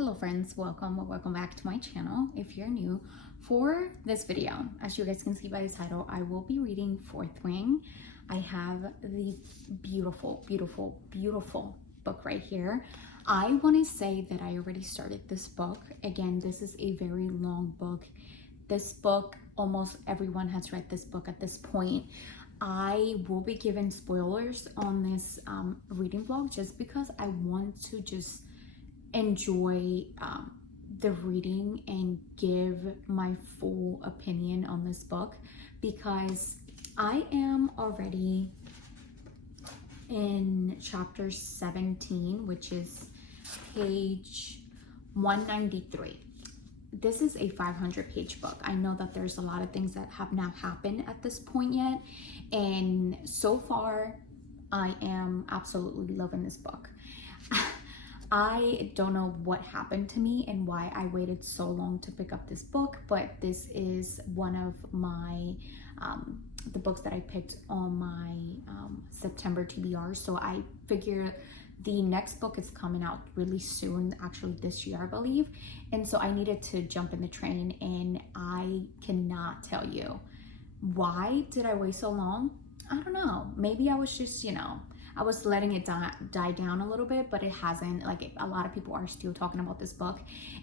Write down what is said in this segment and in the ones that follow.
Hello friends, welcome back to my channel. If you're new, for this video, as you guys can see by the title, I will be reading Fourth Wing. I have the beautiful book right here. I want to say that I already started this book. Again, this is a very long book. This book, almost everyone has read this book at this point. I will be giving spoilers on this reading vlog just because I want to just enjoy the reading and give my full opinion on this book, because I am already in chapter 17, which is page 193. This is a 500-page book. I know that there's a lot of things that have not happened at this point yet, and so far I am absolutely loving this book. I don't know what happened to me and why I waited so long to pick up this book, but this is one of my the books that I picked on my September TBR. So I figure the next book is coming out really soon, actually this year I believe, and so I needed to jump in the train, and I cannot tell you why did I wait so long. I don't know, maybe I was just, I was letting it die down a little bit, but it hasn't. Like, a lot of people are still talking about this book.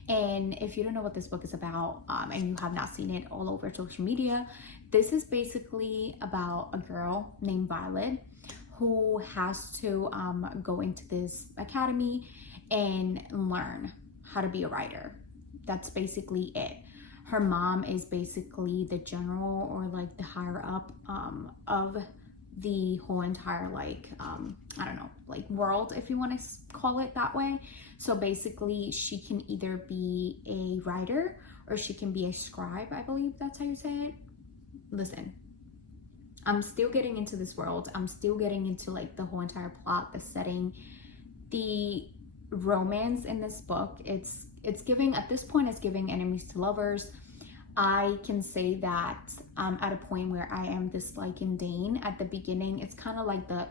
And if you don't know what this book is about, and you have not seen it all over social media, this is basically about a girl named Violet who has to go into this academy and learn how to be a writer. That's basically it. Her mom is basically the general, or like the higher up of the whole entire, like I don't know, like world, if you want to call it that way. So basically she can either be a writer or she can be a scribe. I believe that's how you say it. Listen, I'm still getting into this world. I'm still getting into like the whole entire plot, the setting, the romance in this book. It's giving, at this point, it's giving enemies to lovers. I can say that at a point where I am disliking Dain. At the beginning, it's kind of like that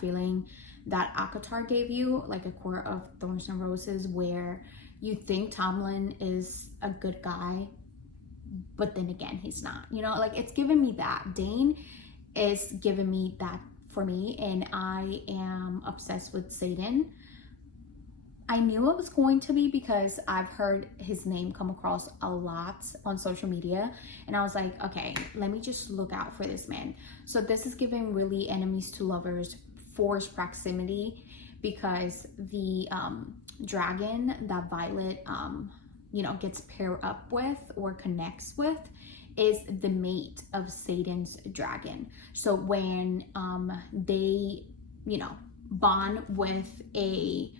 feeling that ACOTAR gave you, like A Court of Thorns and Roses, where you think Tamlin is a good guy, but then again, he's not. Like, it's giving me that. Dain is giving me that for me, and I am obsessed with Xaden. I knew it was going to be because I've heard his name come across a lot on social media, and I was like, okay, let me just look out for this man. So this is giving really enemies to lovers, forced proximity, because the dragon that Violet gets paired up with or connects with is the mate of Xaden's dragon. So when they bond with a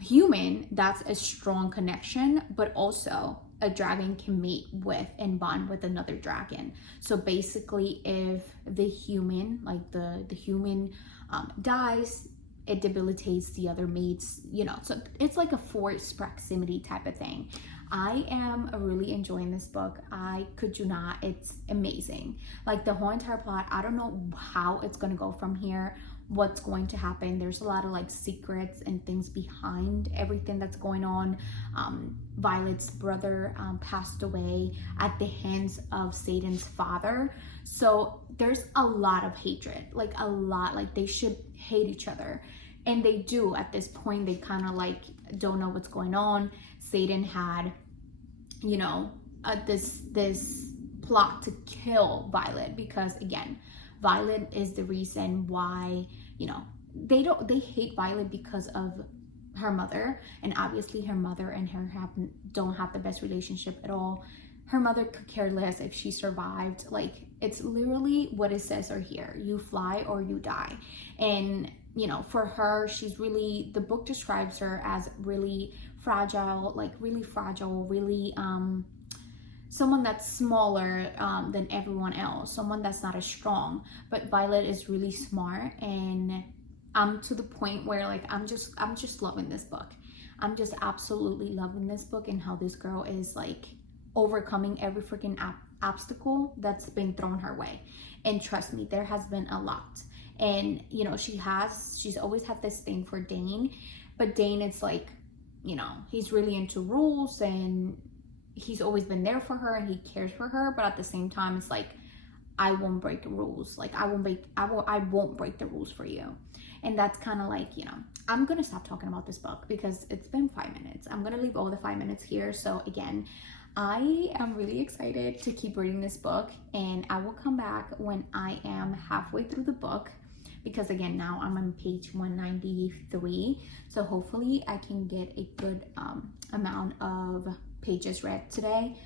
human, that's a strong connection, but also a dragon can mate with and bond with another dragon. So basically, if the human, like the human dies, it debilitates the other mates, so it's like a forced proximity type of thing. I am really enjoying this book. I could you not, it's amazing. Like, the whole entire plot, I don't know how it's gonna go from here, what's going to happen. There's a lot of like secrets and things behind everything that's going on. Violet's brother passed away at the hands of Xaden's father, so there's a lot of hatred, like a lot, like they should hate each other, and they do at this point. They kind of like don't know what's going on. Xaden had this plot to kill Violet, because again, Violet is the reason why, they hate Violet because of her mother, and obviously her mother and her don't have the best relationship at all. Her mother could care less if she survived. Like, it's literally what it says right here: you fly or you die. And for her, she's really, the book describes her as really fragile, really someone that's smaller than everyone else, someone that's not as strong. But Violet is really smart, and I'm to the point where, like, I'm just loving this book. I'm just absolutely loving this book, and how this girl is like overcoming every freaking obstacle that's been thrown her way. And trust me, there has been a lot. And she's always had this thing for Dain, but Dain is like, you know, he's really into rules and he's always been there for her and he cares for her, but at the same time it's like, I won't break the rules. Like I won't break the rules for you. And that's kind of like, you know, I'm gonna stop talking about this book because it's been 5 minutes. I'm gonna leave all the 5 minutes here. So again, I am really excited to keep reading this book, and I will come back when I am halfway through the book, because again, now I'm on page 193. So hopefully I can get a good amount of pages read today,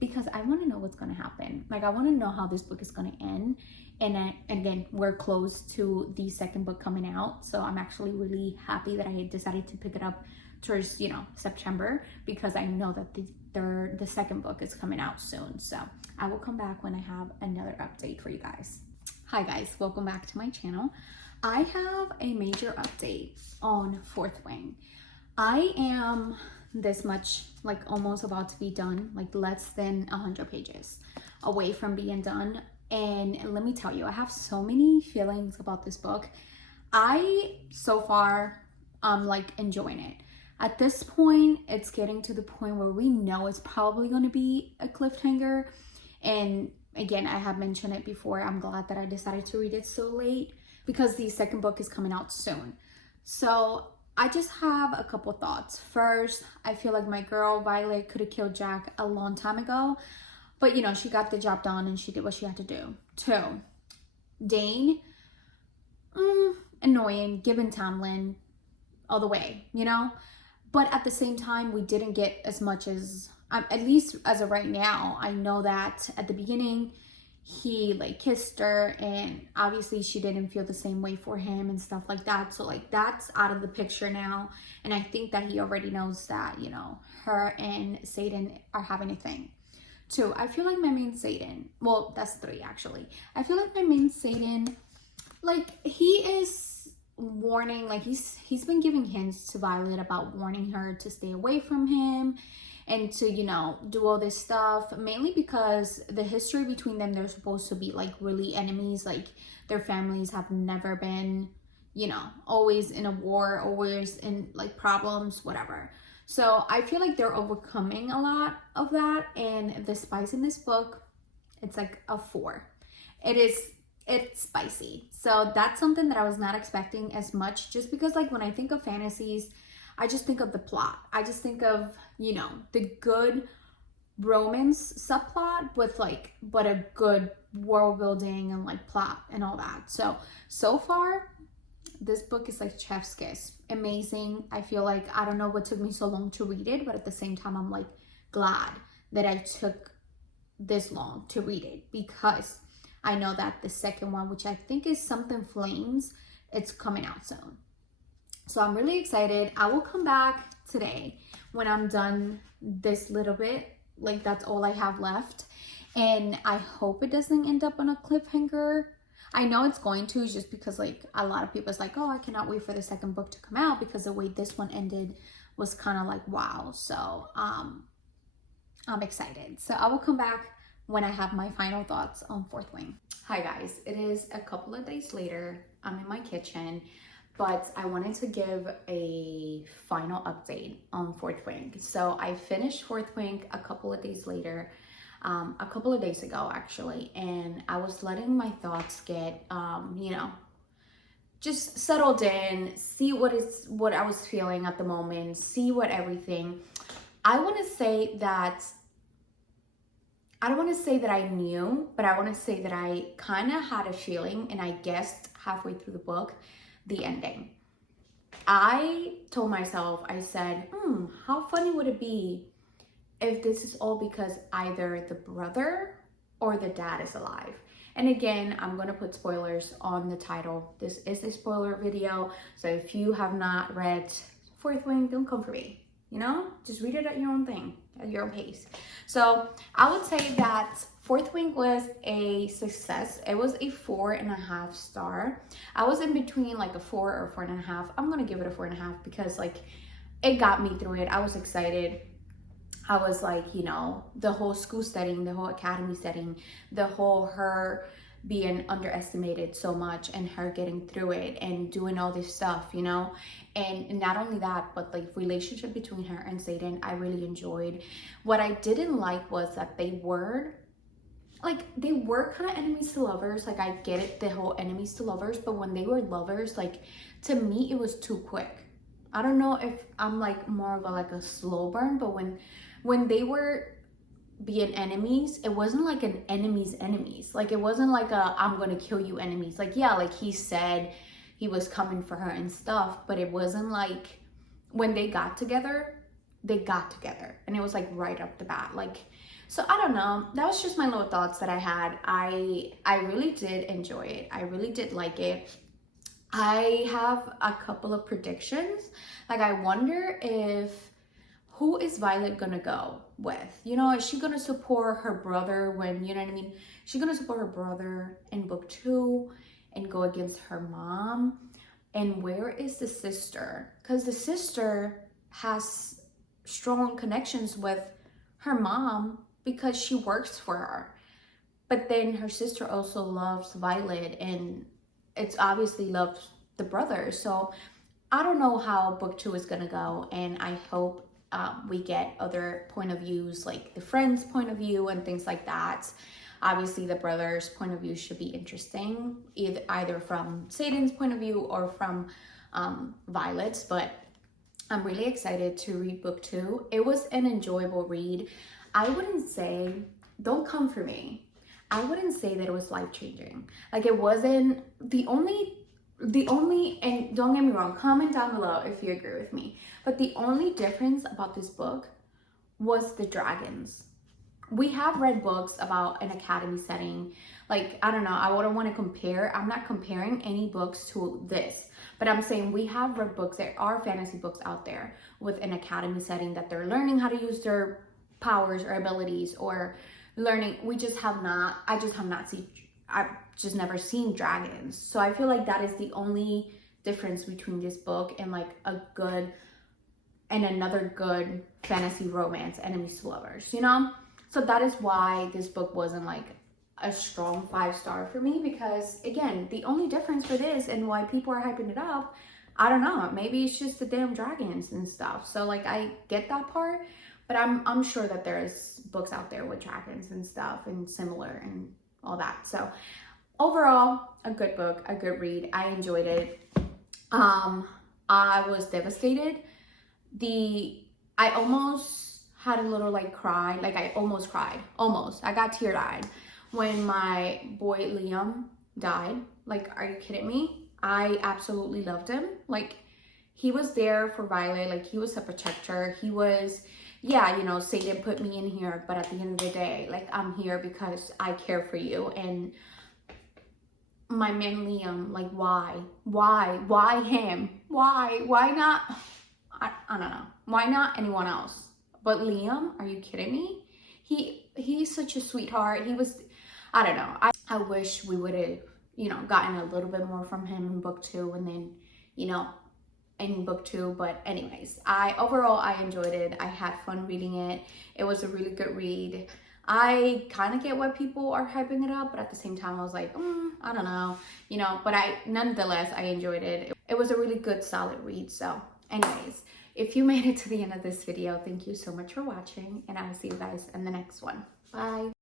because I want to know what's going to happen. Like, I want to know how this book is going to end. And again, we're close to the second book coming out. So I'm actually really happy that I decided to pick it up towards, you know, September, because I know that the second book is coming out soon. So I will come back when I have another update for you guys. Hi guys, welcome back to my channel. I have a major update on Fourth Wing. I am this much, like almost about to be done, like less than 100 pages away from being done. And let me tell you, I have so many feelings about this book. So far, I'm like enjoying it. At this point, it's getting to the point where we know it's probably going to be a cliffhanger. And again, I have mentioned it before, I'm glad that I decided to read it so late, because the second book is coming out soon. So I just have a couple thoughts. First, I feel like my girl Violet could have killed Jack a long time ago, but you know, she got the job done and she did what she had to do. 2, Dane, annoying, Gibbon Tamlin all the way, you know? But at the same time, we didn't get as much as, at least as of right now, I know that at the beginning, he like kissed her and obviously she didn't feel the same way for him and stuff like that. So like that's out of the picture now. And I think that he already knows that, you know, her and Xaden are having a thing. 2, I feel like my main Xaden, well, that's 3 actually. I feel like my main Xaden, like he is warning, like he's been giving hints to Violet about warning her to stay away from him and to, you know, do all this stuff, mainly because the history between them, they're supposed to be like really enemies. Like their families have never been, you know, always in a war, always in like problems, whatever. So I feel like they're overcoming a lot of that. And the spice in this book, it's like a 4. It's spicy. So that's something that I was not expecting as much, just because like when I think of fantasies, I just think of the plot. I just think of, you know, the good romance subplot with like, but a good world building and like plot and all that. So far, this book is like chef's kiss. Amazing. I feel like, I don't know what took me so long to read it, but at the same time, I'm like glad that I took this long to read it, because I know that the second one, which I think is Something Flames, it's coming out soon. So I'm really excited. I will come back today when I'm done this little bit. Like that's all I have left. And I hope it doesn't end up on a cliffhanger. I know it's going to, just because like a lot of people is like, oh, I cannot wait for the second book to come out, because the way this one ended was kind of like, wow. So I'm excited. So I will come back when I have my final thoughts on Fourth Wing. Hi guys, it is a couple of days later. I'm in my kitchen, but I wanted to give a final update on Fourth Wing. So I finished Fourth Wing a couple of days later, a couple of days ago actually, and I was letting my thoughts get, you know, just settled in, see what I was feeling at the moment, see what everything. I want to say that, I don't want to say that I knew, but I want to say that I kind of had a feeling, and I guessed halfway through the book, the ending. I told myself, I said, how funny would it be if this is all because either the brother or the dad is alive? And again, I'm going to put spoilers on the title. This is a spoiler video. So if you have not read Fourth Wing, don't come for me. You know, just read it at your own thing, at your own pace. So I would say that Fourth Wing was a success. It was a 4.5 star. I was in between like a 4 or 4.5. I'm gonna give it a 4.5 because like it got me through it. I was excited. I was like, you know, the whole school setting, the whole academy setting, the whole her being underestimated so much and her getting through it and doing all this stuff, you know. And not only that, but like relationship between her and Satan, I really enjoyed. What I didn't like was that they were kind of enemies to lovers. Like, I get it, the whole enemies to lovers, but when they were lovers, like, to me it was too quick. I don't know if I'm like more of a slow burn, but when they were being enemies, it wasn't like an enemies. Like, it wasn't like a I'm gonna kill you enemies. Like, yeah, like he said he was coming for her and stuff, but it wasn't like when they got together and it was like right up the bat. Like, so I don't know, that was just my little thoughts that I had. I really did enjoy it. I really did like it. I have a couple of predictions. Like, I wonder who is Violet gonna go with? You know, is she gonna support her brother when, you know what I mean? Is she gonna support her brother in book 2 and go against her mom? And where is the sister? Because the sister has strong connections with her mom because she works for her. But then her sister also loves Violet, and it's obviously loves the brother. So I don't know how book 2 is gonna go, and I hope we get other point of views, like the friend's point of view and things like that. Obviously the brother's point of view should be interesting, either from Satan's point of view or from Violet's. But I'm really excited to read book 2. It was an enjoyable read. I wouldn't say, don't come for me, I wouldn't say that it was life-changing. Like, it wasn't the only, and don't get me wrong, comment down below if you agree with me, but the only difference about this book was the dragons. We have read books about an academy setting. Like, I don't know, I wouldn't want to compare. I'm not comparing any books to this, but I'm saying we have read books. There are fantasy books out there with an academy setting that they're learning how to use their powers or abilities, or learning. I've just never seen dragons. So I feel like that is the only difference between this book and like another good fantasy romance, enemies to lovers, you know? So that is why this book wasn't like a strong 5-star for me, because again, the only difference for this and why people are hyping it up, I don't know, maybe it's just the damn dragons and stuff. So like, I get that part, but I'm sure that there's books out there with dragons and stuff and similar and all that. So overall, a good book, a good read. I enjoyed it. I was devastated. I almost had a little like cry. Like, I almost cried. Almost. I got tear-eyed when my boy Liam died. Like, are you kidding me? I absolutely loved him. Like, he was there for Violet. Like, he was a protector. He was, yeah, you know, Satan put me in here, but at the end of the day, like, I'm here because I care for you. And my man Liam, like, why him? Why not? I don't know. Why not anyone else? But Liam, are you kidding me? He's such a sweetheart. He was, I don't know. I wish we would have, you know, gotten a little bit more from him in book 2, and then, you know, in book 2. But anyways, overall I enjoyed it. I had fun reading it. It was a really good read. I kind of get why people are hyping it up, but at the same time I was like, I don't know, you know, but nonetheless I enjoyed it. It was a really good, solid read. So anyways, if you made it to the end of this video, thank you so much for watching, and I will see you guys in the next one. Bye.